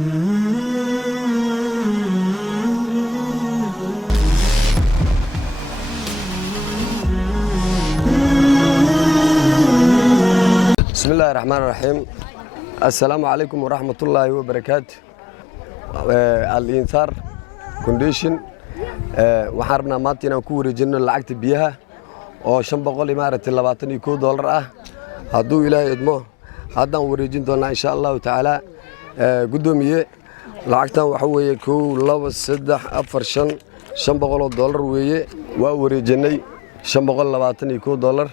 بسم الله الرحمن الرحيم. السلام عليكم ورحمة الله وبركاته. الإنثار كونديشن وحربنا ماتينا كوري جنة لعقت بيها أو شن بقول إمارة اللباتني $2 هدو إلى إدمه هذا وريجين دولنا إن شاء الله تعالى قدومية لعقتنا وحوي كو لو السدح أفر شن بقول $1 ويا ووريجيني شن بقول لباتني $2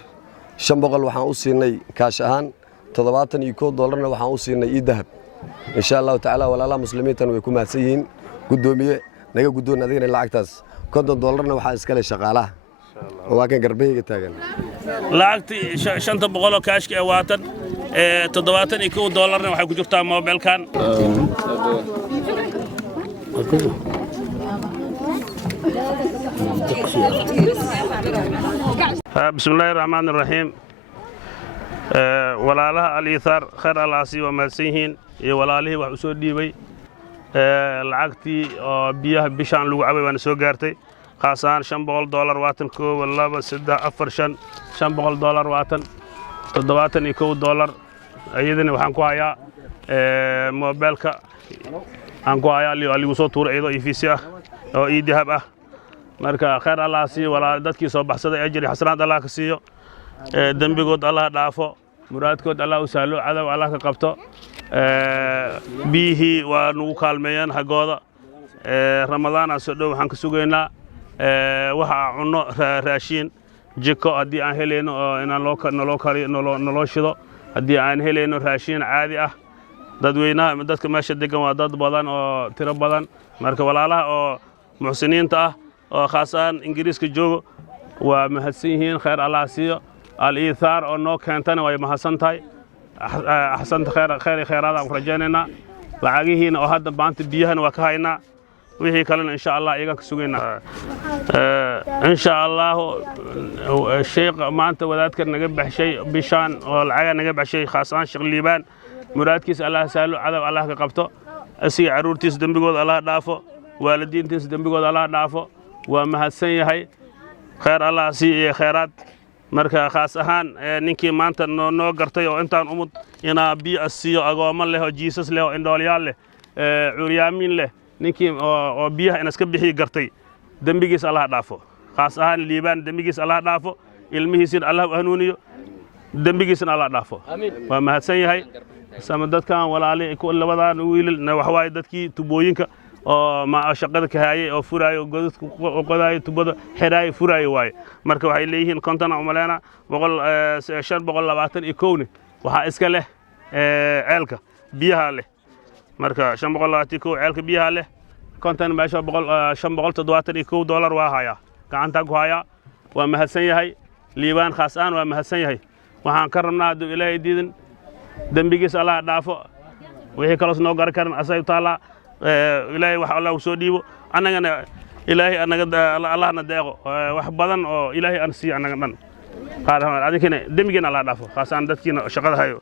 شن بقول وحنا أوصيني كاشهان $7 waxaan u siinay idahab insha Allah taala walaalaha muslimiintan way ku maadsiin gudoomiye naga gudoon adigna lacagtaas $50 waxa iska leh shaqaalaha waa kan garbeyga taagan lacagti 500 oo kaashka ee waatan $71 waxay ku jirtaa mobilkan bismillahir rahmanir rahim walaalaha ITHAAR khayr alaasi waa maadsanyihiin iyo walaalihii wax u soo dhiibay lacagtii oo biyaha bishaan lagu cabay waana soo gaartay khaasaan $500 waatan koow laba saddex afar $500 waatan $71 ayadana waxaan ku hayaa mobilka aan ku hayaa ligu soo tuuray iyadoo EFC ah oo idahab ah marka khayr alaasi walaal dadkii soo baxsaday ajri xasanaad Allah ka siiyo dambigood Allah dhaafo muraadkood Allah u sahlo cadaw Allah ka qabto bihi waa nugu kaalmeeyaan hagooda ramadaan aan soo dhow waxaan ka sugaynaa waxa cunno raashin jiko hadii aan heleyno inaan loo shido hadii aan heleyno raashin caadi ah dadweynaha dadka meesha degan waa dad badan oo tiro badan marka walaalaha oo muxsiniinta ah oo khaasaan ingiriiska joogo waa mahadsan yihiin khayr Allah siiyo الإيثار أو نو كانتنا ويا محسنتاي أحسنت خير هذا فرجاننا لعجيهن أو هذا بانت بيهن وكهينا وهي كلنا إن شاء الله يجاك سوينا إن شاء الله الشيخ ما أنت وذاتك نجيب شيء بشان والعيا نجيب شيء خاصان شغل ليبان مراد كيس الله سأله عذاب الله كقبته أسي عرور تيس دم بيقول الله دافو والدين تيس دم بيقول الله دافو ومحسن هاي خير الله سي خيرات marka khaas ahaan ninkii maanta noo gartay oo intaan umud ina biyo siiyo agoomo leh oo Jesus leh oo indhoolyaal leh curyaamin leh ninkii oo biyaha ina iska bixi gartay dambigiis Allah dhaafo khaas ahaan liibaan dambigiis Allah dhaafo ilmihiisin Allah hanuuniyo dambigiisna Allah dhaafo waa mahadsan yahay sama dadkan walaali ku labadaan wiil wax waay dadkii Tuboyiinka oo ma shaqada ka hayay oo furaayo godadku qodaay tubada xiraay furaayo waay marka waxay leeyihiin konton umaleena 521 waxa iska leh ceelka biyaha leh marka 521 ceelka biyaha leh konton meesha $571 waa haya gacanta ku haya waa mahadsan yahay liibaan khaasaan waa mahadsan yahay waxaan ka rabnaa dad Ilaahay diidan dambigiis Allah dhaafo wixii kale soo gar karan asay taala إلهي وح الله وسوديبه أنا إلهي أنا الله نداقه وح بدن أو إلهي أنسي أنا قال هذا كنا دمجنا الله دافع خاصة عندك كنا شغل هايو